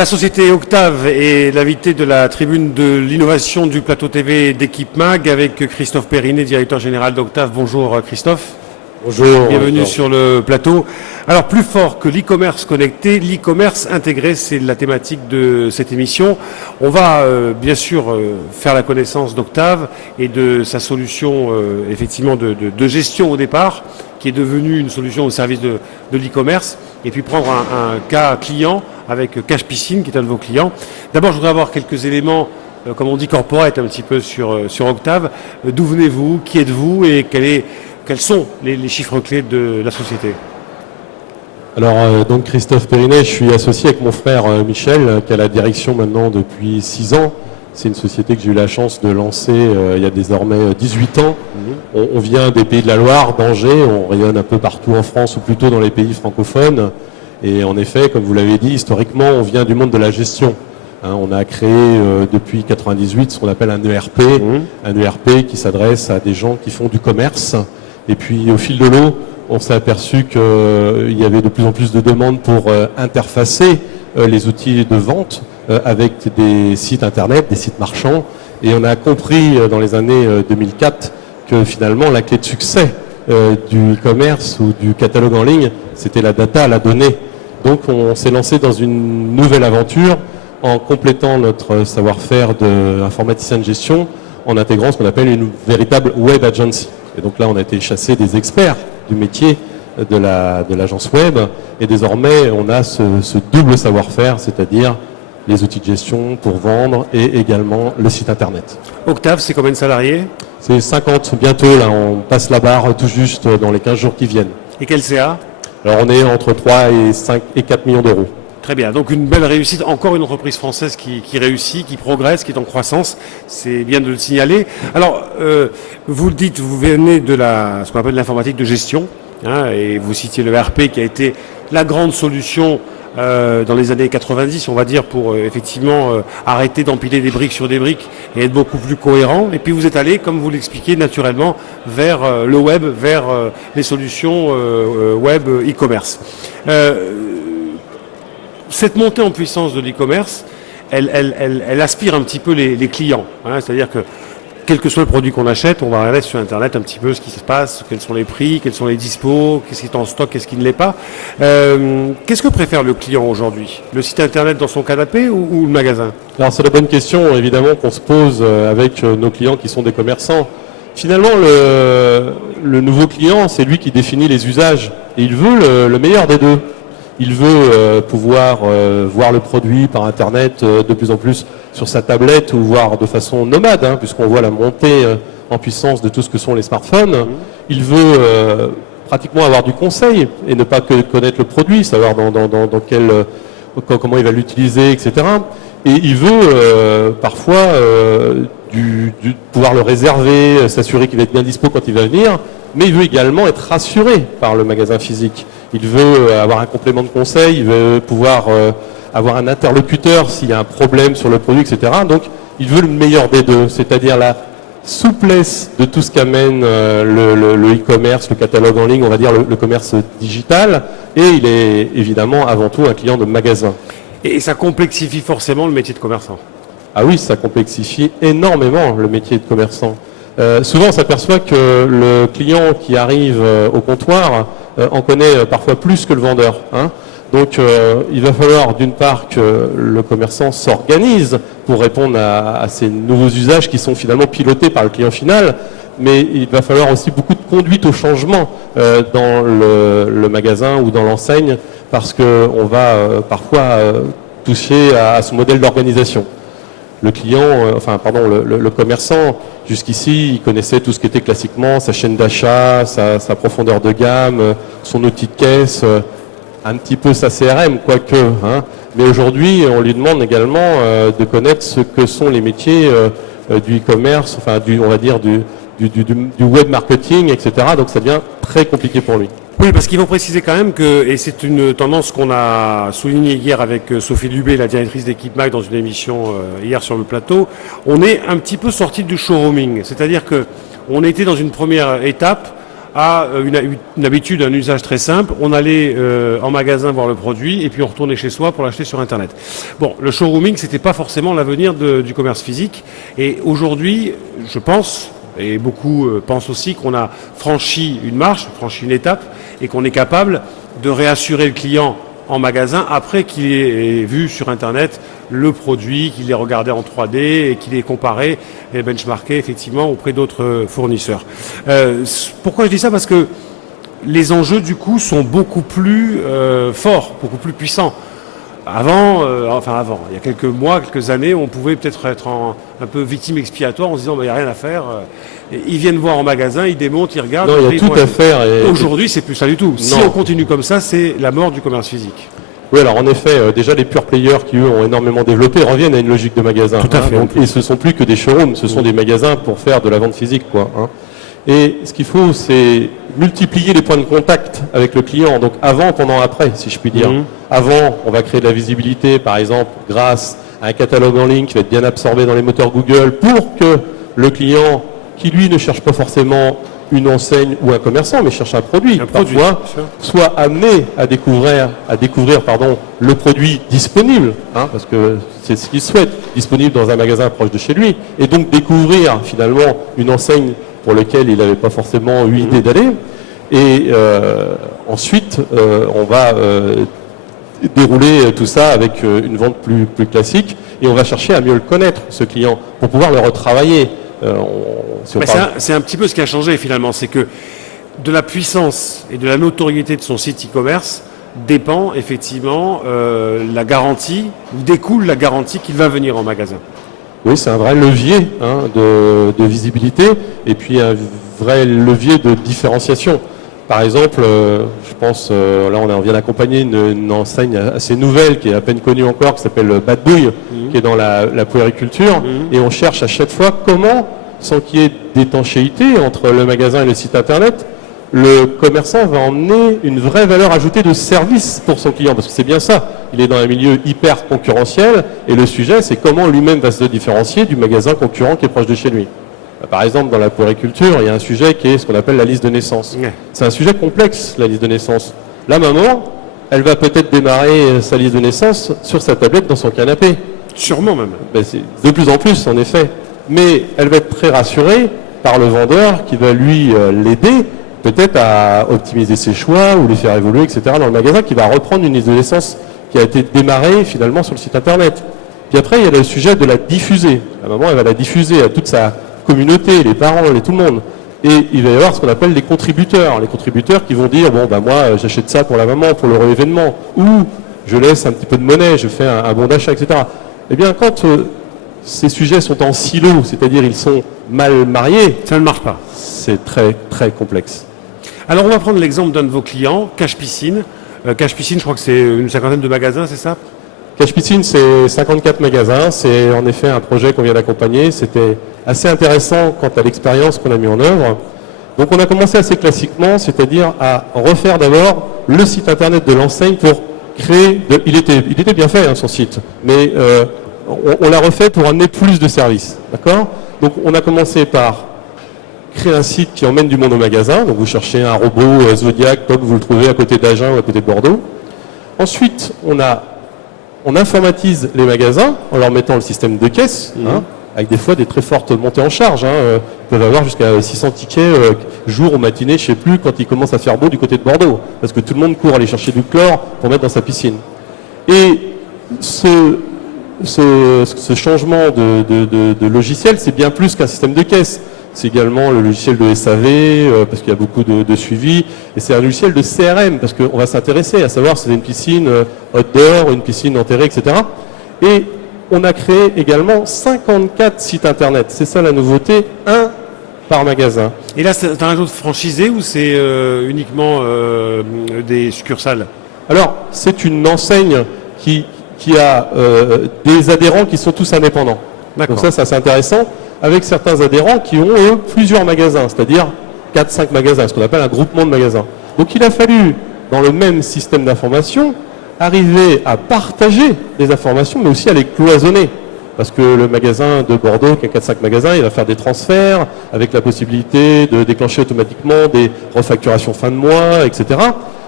La société Octave est l'invité de la tribune de l'innovation du plateau TV d'Équipe Mag avec Christophe Perrinet, directeur général d'Octave. Bonjour Christophe. Bonjour. Bienvenue sur le plateau. Alors, plus fort que l'e-commerce connecté, l'e-commerce intégré, c'est la thématique de cette émission. On va bien sûr faire la connaissance d'Octave et de sa solution effectivement de gestion au départ, qui est devenue une solution au service de l'e-commerce, et puis prendre un cas client avec Cache Piscine, qui est un de vos clients. D'abord, je voudrais avoir quelques éléments, comme on dit corporate, un petit peu sur Octave. D'où venez-vous? Qui êtes-vous? Et quels sont les chiffres clés de la société? Alors, donc Christophe Perrinet, je suis associé avec mon frère Michel, qui a la direction maintenant depuis 6 ans. C'est une société que j'ai eu la chance de lancer il y a désormais 18 ans. On vient des Pays de la Loire, d'Angers, on rayonne un peu partout en France, ou plutôt dans les pays francophones. Et en effet, comme vous l'avez dit, historiquement, on vient du monde de la gestion. On a créé depuis 1998 ce qu'on appelle un ERP, un ERP qui s'adresse à des gens qui font du commerce. Et puis au fil de l'eau, on s'est aperçu qu'il y avait de plus en plus de demandes pour interfacer les outils de vente avec des sites internet, des sites marchands. Et on a compris dans les années 2004 que finalement la clé de succès du e-commerce ou du catalogue en ligne, c'était la data, la donnée. Donc on s'est lancé dans une nouvelle aventure en complétant notre savoir-faire d'informaticien de gestion en intégrant ce qu'on appelle une véritable web agency. Et donc là, on a été chasser des experts du métier de l'agence web. Et désormais, on a ce double savoir-faire, c'est-à-dire les outils de gestion pour vendre et également le site internet. Octave, c'est combien de salariés? C'est 50 bientôt, là, on passe la barre tout juste dans les 15 jours qui viennent. Et quel CA? Alors on est entre 3 et 5 et 4 millions d'euros. Très bien, donc une belle réussite, encore une entreprise française qui réussit, qui progresse, qui est en croissance, c'est bien de le signaler. Alors, vous le dites, vous venez de ce qu'on appelle l'informatique de gestion, et vous citiez le RP qui a été la grande solution dans les années 90, on va dire, pour effectivement arrêter d'empiler des briques sur des briques et être beaucoup plus cohérent. Et puis vous êtes allé, comme vous l'expliquez naturellement, vers le web, vers les solutions web e-commerce. Cette montée en puissance de l'e-commerce, elle aspire un petit peu les clients. C'est-à-dire que quel que soit le produit qu'on achète, on va regarder sur Internet un petit peu ce qui se passe, quels sont les prix, quels sont les dispos, qu'est-ce qui est en stock, qu'est-ce qui ne l'est pas. Qu'est-ce que préfère le client aujourd'hui? Le site Internet dans son canapé ou le magasin? Alors c'est la bonne question, évidemment, qu'on se pose avec nos clients qui sont des commerçants. Finalement, le nouveau client, c'est lui qui définit les usages. Et il veut le meilleur des deux. Il veut pouvoir voir le produit par Internet de plus en plus sur sa tablette ou voir de façon nomade, puisqu'on voit la montée en puissance de tout ce que sont les smartphones. Il veut pratiquement avoir du conseil et ne pas que connaître le produit, savoir comment il va l'utiliser, etc. Et il veut parfois pouvoir le réserver, s'assurer qu'il va être bien dispo quand il va venir, mais il veut également être rassuré par le magasin physique. Il veut avoir un complément de conseil, il veut pouvoir avoir un interlocuteur s'il y a un problème sur le produit, etc. Donc, il veut le meilleur des deux, c'est-à-dire la souplesse de tout ce qu'amène le e-commerce, le catalogue en ligne, on va dire le commerce digital, et il est évidemment avant tout un client de magasin. Et ça complexifie forcément le métier de commerçant. Ah oui, ça complexifie énormément le métier de commerçant. Souvent, on s'aperçoit que le client qui arrive au comptoir en connaît parfois plus que le vendeur. Donc, il va falloir d'une part que le commerçant s'organise pour répondre à ces nouveaux usages qui sont finalement pilotés par le client final, mais il va falloir aussi beaucoup de conduite au changement dans le magasin ou dans l'enseigne, parce qu'on va parfois toucher à ce modèle d'organisation. Le client, le commerçant, jusqu'ici, il connaissait tout ce qui était classiquement sa chaîne d'achat, sa profondeur de gamme, son outil de caisse, un petit peu sa CRM, quoique. Mais aujourd'hui, on lui demande également de connaître ce que sont les métiers du e-commerce, on va dire du web marketing, etc. Donc ça devient très compliqué pour lui. Oui, parce qu'il faut préciser quand même que, et c'est une tendance qu'on a soulignée hier avec Sophie Dubé, la directrice d'Équipe Mag, dans une émission hier sur le plateau, on est un petit peu sorti du showrooming. C'est-à-dire que on était dans une première étape a une habitude, un usage très simple. On allait en magasin voir le produit et puis on retournait chez soi pour l'acheter sur Internet. Bon, le showrooming, c'était pas forcément l'avenir du commerce physique. Et aujourd'hui, je pense, et beaucoup pensent aussi, qu'on a franchi une marche, franchi une étape, et qu'on est capable de réassurer le client en magasin après qu'il ait vu sur Internet le produit, qu'il ait regardé en 3D et qu'il ait comparé et benchmarké effectivement auprès d'autres fournisseurs. Pourquoi je dis ça? Parce que les enjeux du coup sont beaucoup plus forts, beaucoup plus puissants. Avant, il y a quelques mois, quelques années, on pouvait peut-être être un peu victime expiatoire en se disant il n'y a rien à faire. Ils viennent voir en magasin, ils démontent, ils regardent. Non, il y a tout à faire. Aujourd'hui, c'est plus ça du tout. Si on continue comme ça, c'est la mort du commerce physique. Oui, alors en effet, déjà les pure players qui eux ont énormément développé reviennent à une logique de magasin. Tout à fait. Donc, et ce ne sont plus que des showrooms, ce sont des magasins pour faire de la vente physique, quoi. Et ce qu'il faut, c'est multiplier les points de contact avec le client. Donc avant, pendant, après, si je puis dire. Avant, on va créer de la visibilité, par exemple, grâce à un catalogue en ligne qui va être bien absorbé dans les moteurs Google pour que le client, qui lui ne cherche pas forcément une enseigne ou un commerçant, mais cherche un produit, parfois, soit amené à découvrir le produit disponible, parce que c'est ce qu'il souhaite, disponible dans un magasin proche de chez lui, et donc découvrir finalement une enseigne pour laquelle il n'avait pas forcément eu idée d'aller. Et ensuite, on va dérouler tout ça avec une vente plus classique, et on va chercher à mieux le connaître, ce client, pour pouvoir le retravailler. C'est un petit peu ce qui a changé finalement, c'est que de la puissance et de la notoriété de son site e-commerce dépend effectivement la garantie, ou découle la garantie qu'il va venir en magasin. Oui, c'est un vrai levier de visibilité et puis un vrai levier de différenciation. Par exemple, je pense, là on vient d'accompagner une enseigne assez nouvelle qui est à peine connue encore, qui s'appelle Bad Bouille, qui est dans la puériculture, et on cherche à chaque fois comment, sans qu'il y ait d'étanchéité entre le magasin et le site internet, le commerçant va emmener une vraie valeur ajoutée de service pour son client, parce que c'est bien ça, il est dans un milieu hyper concurrentiel, et le sujet c'est comment lui-même va se différencier du magasin concurrent qui est proche de chez lui. Par exemple, dans la puériculture, il y a un sujet qui est ce qu'on appelle la liste de naissance. C'est un sujet complexe, la liste de naissance. La maman, elle va peut-être démarrer sa liste de naissance sur sa tablette dans son canapé. Sûrement même. C'est de plus en plus, en effet. Mais elle va être très rassurée par le vendeur qui va lui l'aider peut-être à optimiser ses choix ou les faire évoluer, etc. dans le magasin, qui va reprendre une liste de naissance qui a été démarrée finalement sur le site internet. Puis après, il y a le sujet de la diffuser. La maman, elle va la diffuser à toute sa communauté, les parents, tout le monde. Et il va y avoir ce qu'on appelle les contributeurs. Les contributeurs qui vont dire, bon, moi, j'achète ça pour la maman, pour le événement, ou je laisse un petit peu de monnaie, je fais un bon d'achat, etc. Eh bien, quand ces sujets sont en silo, c'est-à-dire ils sont mal mariés, ça ne marche pas. C'est très, très complexe. Alors, on va prendre l'exemple d'un de vos clients, Cache Piscine. Cache Piscine, je crois que c'est une cinquantaine de magasins, c'est ça? Cache Piscine, c'est 54 magasins. C'est en effet un projet qu'on vient d'accompagner. C'était assez intéressant quant à l'expérience qu'on a mis en œuvre. Donc on a commencé assez classiquement, c'est-à-dire à refaire d'abord le site internet de l'enseigne pour créer... Il était bien fait, son site, mais on l'a refait pour amener plus de services. D'accord ? Donc on a commencé par créer un site qui emmène du monde au magasin. Donc vous cherchez un robot Zodiac, top, vous le trouvez à côté d'Agen ou à côté de Bordeaux. Ensuite, on informatise les magasins en leur mettant le système de caisse, avec des fois des très fortes montées en charge. Ils peuvent avoir jusqu'à 600 tickets jour ou matinée, je ne sais plus, quand il commence à faire beau du côté de Bordeaux, parce que tout le monde court aller chercher du chlore pour mettre dans sa piscine. Et ce changement de logiciel, c'est bien plus qu'un système de caisse. C'est également le logiciel de SAV, parce qu'il y a beaucoup de suivi. Et c'est un logiciel de CRM, parce qu'on va s'intéresser à savoir si c'est une piscine outdoor, une piscine enterrée, etc. Et on a créé également 54 sites internet. C'est ça la nouveauté, un par magasin. Et là, c'est un réseau franchisé ou c'est uniquement des succursales? Alors, c'est une enseigne qui a des adhérents qui sont tous indépendants. Donc ça c'est intéressant, avec certains adhérents qui ont, eux, plusieurs magasins, c'est-à-dire 4-5 magasins, ce qu'on appelle un groupement de magasins. Donc il a fallu, dans le même système d'information, arriver à partager les informations, mais aussi à les cloisonner. parce que le magasin de Bordeaux, qui a 4-5 magasins, il va faire des transferts avec la possibilité de déclencher automatiquement des refacturations fin de mois, etc.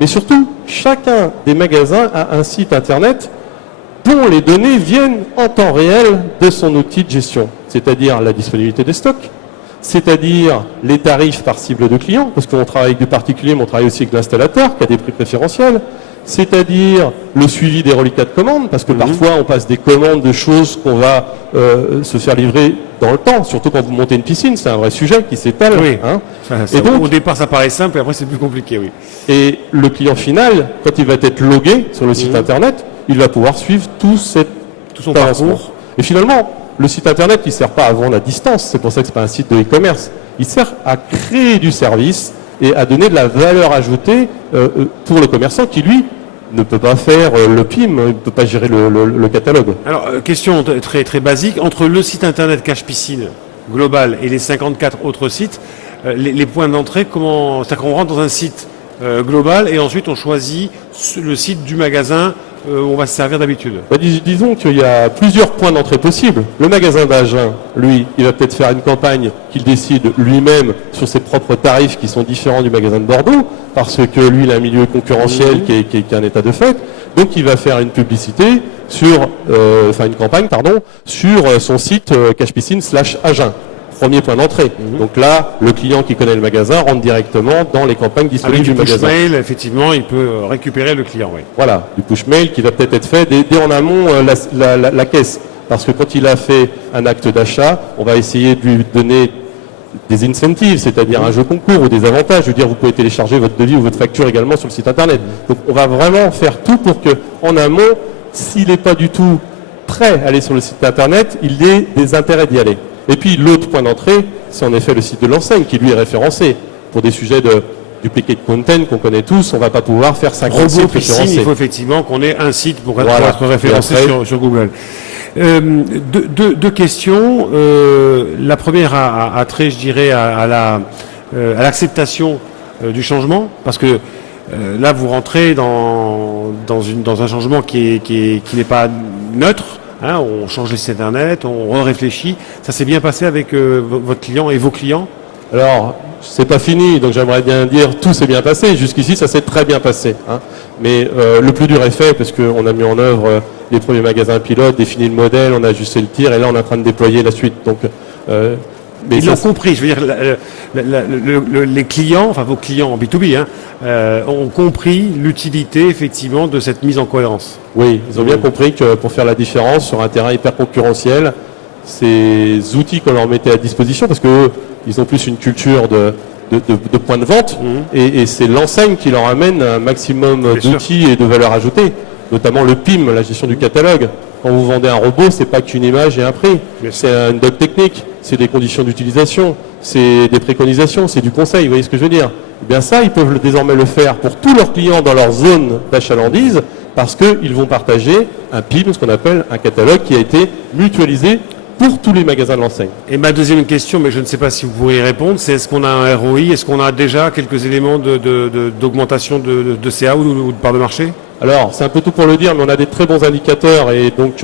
Mais surtout, chacun des magasins a un site internet dont les données viennent en temps réel de son outil de gestion, c'est-à-dire la disponibilité des stocks, c'est-à-dire les tarifs par cible de clients, parce qu'on travaille avec du particulier, mais on travaille aussi avec l'installateur qui a des prix préférentiels, c'est-à-dire le suivi des reliquats de commandes, parce que parfois on passe des commandes de choses qu'on va se faire livrer dans le temps, surtout quand vous montez une piscine, c'est un vrai sujet qui s'étale. Oui. Hein. Et donc, au départ ça paraît simple et après c'est plus compliqué, oui. Et le client final, quand il va être logué sur le site internet, il va pouvoir suivre tout son parcours. Et finalement, le site internet, il ne sert pas à vendre à distance, c'est pour ça que ce n'est pas un site de e-commerce. Il sert à créer du service et à donner de la valeur ajoutée pour le commerçant qui, lui, ne peut pas faire le PIM, il ne peut pas gérer le catalogue. Alors, question très, très basique, entre le site internet Cache Piscine global et les 54 autres sites, les points d'entrée, c'est-à-dire qu'on rentre dans un site global et ensuite on choisit le site du magasin où on va se servir d'habitude. Disons qu'il y a plusieurs points d'entrée possibles. Le magasin d'Agen, lui, il va peut-être faire une campagne qu'il décide lui-même sur ses propres tarifs qui sont différents du magasin de Bordeaux, parce que lui, il a un milieu concurrentiel qui est un état de fait. Donc il va faire une publicité sur, une campagne, sur son site cachepiscine/Agen. Premier point d'entrée. Donc là, le client qui connaît le magasin rentre directement dans les campagnes disponibles du magasin. Avec du push mail, effectivement, il peut récupérer le client. Oui. Voilà, du push mail qui va peut-être être fait dès en amont la caisse. Parce que quand il a fait un acte d'achat, on va essayer de lui donner des incentives, c'est-à-dire un jeu concours ou des avantages. Je veux dire, vous pouvez télécharger votre devis ou votre facture également sur le site internet. Donc on va vraiment faire tout pour que, en amont, s'il n'est pas du tout prêt à aller sur le site internet, il ait des intérêts d'y aller. Et puis l'autre point d'entrée, c'est en effet le site de l'enseigne qui lui est référencé. Pour des sujets de duplicate content qu'on connaît tous, on ne va pas pouvoir faire 50 sites référencés. Il faut effectivement qu'on ait un site pour être référencé sur Google. Deux questions. La première a trait, je dirais, à l'acceptation du changement, parce que là vous rentrez dans un changement qui n'est pas neutre. Hein, on change les sites internet, on réfléchit. Ça s'est bien passé avec votre client et vos clients? Alors, c'est pas fini, donc j'aimerais bien dire tout s'est bien passé. Jusqu'ici, ça s'est très bien passé. Hein. Mais le plus dur est fait parce qu'on a mis en œuvre les premiers magasins pilotes, défini le modèle, on a ajusté le tir et là on est en train de déployer la suite. Donc, ils l'ont compris, je veux dire, les clients, enfin vos clients en B2B, ont compris l'utilité effectivement de cette mise en cohérence. Oui, ils ont bien compris que pour faire la différence sur un terrain hyper concurrentiel, ces outils qu'on leur mettait à disposition, parce qu'eux, ils ont plus une culture de points de vente, et c'est l'enseigne qui leur amène un maximum d'outils et de valeur ajoutée, notamment le PIM, la gestion du catalogue. Quand vous vendez un robot, c'est pas qu'une image et un prix, c'est une doc technique, c'est des conditions d'utilisation, c'est des préconisations, c'est du conseil, vous voyez ce que je veux dire? Eh bien ça, ils peuvent désormais le faire pour tous leurs clients dans leur zone d'achalandise, parce qu'ils vont partager un PIM, ce qu'on appelle un catalogue qui a été mutualisé pour tous les magasins de l'enseigne. Et ma deuxième question, mais je ne sais pas si vous pourriez y répondre, c'est est-ce qu'on a un ROI, est-ce qu'on a déjà quelques éléments d'augmentation de CA ou de part de marché? Alors, c'est un peu tout pour le dire, mais on a des très bons indicateurs et donc,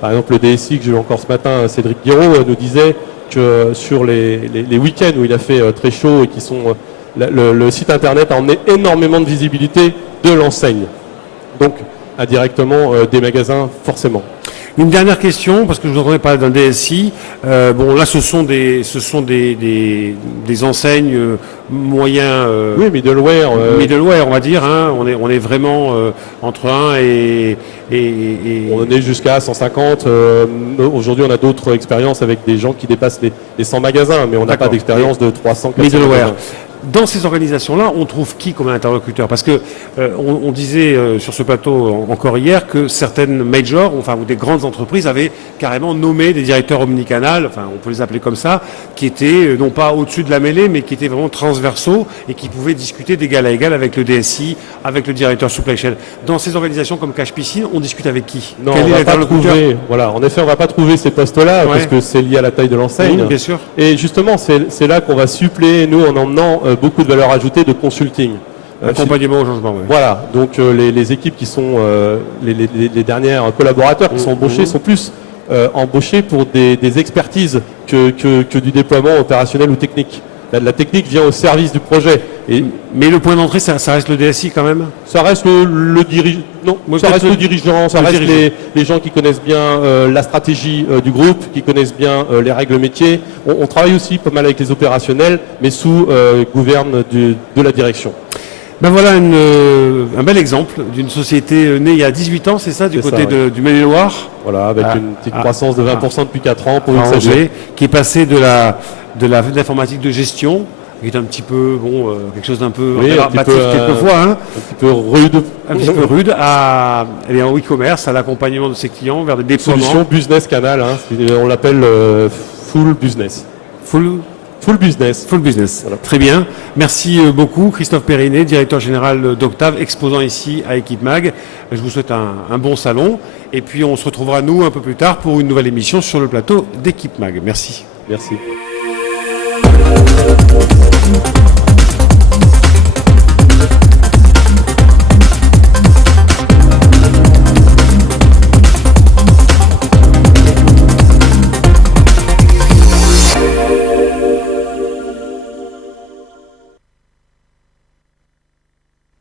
par exemple, le DSI que j'ai eu encore ce matin, Cédric Guiraud, nous disait que sur les week-ends où il a fait très chaud et qui sont... le site internet a emmené énormément de visibilité de l'enseigne. Donc, indirectement, des magasins, forcément. Une dernière question, parce que je vous entendais parler d'un DSI. Bon, là, ce sont des enseignes moyens. Oui, middleware. Middleware, on va dire. Hein, on est vraiment entre 1 et on est jusqu'à 150. Aujourd'hui, on a d'autres expériences avec des gens qui dépassent les 100 magasins, mais on n'a pas d'expérience de 300, 400 middleware. magasins. Dans ces organisations-là, on trouve qui comme interlocuteur? Parce que on disait sur ce plateau encore hier que certaines majors, enfin ou des grandes entreprises, avaient carrément nommé des directeurs omnicanal, enfin on peut les appeler comme ça, qui étaient non pas au-dessus de la mêlée, mais qui étaient vraiment transversaux et qui pouvaient discuter d'égal à égal avec le DSI, avec le directeur supply chain. Dans ces organisations comme Cache Piscine, on discute avec qui? Non, on va pas trouver. Voilà, en effet, on va pas trouver ces postes-là parce que c'est lié à la taille de l'enseigne. Oui, bien sûr. Et justement, c'est là qu'on va suppléer nous en emmenant beaucoup de valeur ajoutée de consulting. Accompagnement au changement, oui. Voilà, donc les équipes qui sont les derniers collaborateurs qui sont embauchés sont plus embaucher pour des expertises que du déploiement opérationnel ou technique. La technique vient au service du projet. Mais le point d'entrée, ça reste le DSI quand même. Ça reste le dirigeant. Non, ça reste le dirigeant. Ça reste les gens qui connaissent bien la stratégie du groupe, qui connaissent bien les règles métiers. On travaille aussi pas mal avec les opérationnels, mais sous gouverne de la direction. Ben voilà un bel exemple d'une société née il y a 18 ans, c'est ça, du côté du Maine-et-Loire. Voilà, avec une petite croissance de 20% depuis 4 ans pour une SAG. Qui est passée de l'informatique de gestion, qui est un petit peu, quelque chose d'un peu rébarbatif quelquefois, un petit peu rude. Un petit peu rude, à aller en e-commerce, à l'accompagnement de ses clients vers des déploiements. Solution business canal, on l'appelle full business. Full business. Full business. Voilà. Très bien. Merci beaucoup, Christophe Perinet, directeur général d'Octave, exposant ici à Equipmag. Je vous souhaite un bon salon. Et puis, on se retrouvera, nous, un peu plus tard pour une nouvelle émission sur le plateau d'Equipmag. Merci. Merci.